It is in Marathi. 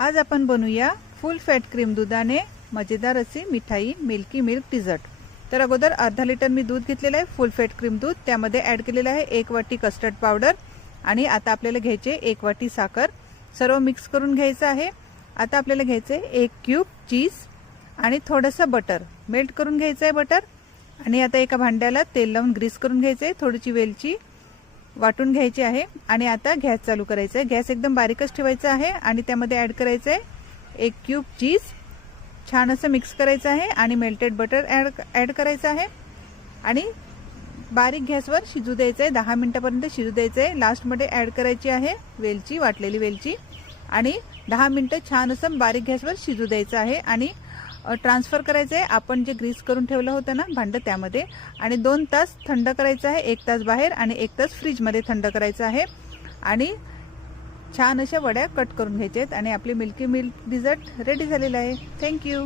आज आपण बनवूया फुल फॅट क्रीम दुधाने मजेदार अशी मिठाई मिल्की मिल्क डिझर्ट। तर अगोदर अर्धा लिटर मी दूध घेतलेलं आहे, फुल फॅट क्रीम दूध। त्यामध्ये ॲड केलेलं आहे 1 वाटी कस्टर्ड पावडर आणि आता आपल्याला घ्यायचे 1 वाटी साखर। सर्व मिक्स करून घ्यायचं आहे। आता आपल्याला घ्यायचे 1 क्यूब चीज आणि थोडंसं बटर मेल्ट करून घ्यायचं आहे बटर। आणि आता एका भांड्याला तेल लावून ग्रीस करून घ्यायचे, थोडीशी वेलची वाटून घ्यायची आहे आणि आता गॅस चालू करायचा आहे। गॅस एकदम बारीकच ठेवायचा आहे आणि त्यामध्ये ॲड करायचं आहे 1 क्यूब चीज। छान असं मिक्स करायचं आहे आणि मेल्टेड बटर ॲड करायचं आहे आणि बारीक गॅसवर शिजू द्यायचं आहे। 10 मिनिटापर्यंत शिजू द्यायचं आहे। लास्टमध्ये ॲड करायची आहे वेलची, वाटलेली वेलची आणि 10 मिनिटं छान असं बारीक गॅसवर शिजू द्यायचं आहे आणि ट्रान्सफर करायचं आहे आपण जे ग्रीस करून ठेवलं होतं ना भांडं त्यामध्ये। आणि 2 तास थंड करायचं आहे, 1 तास बाहेर आणि 1 तास फ्रीजमध्ये थंड करायचं आहे। आणि छान अशा वड्या कट करून घ्यायच्या आहेत आणि आपली मिल्की मिल्क डिझर्ट रेडी झालेला आहे। थँक्यू।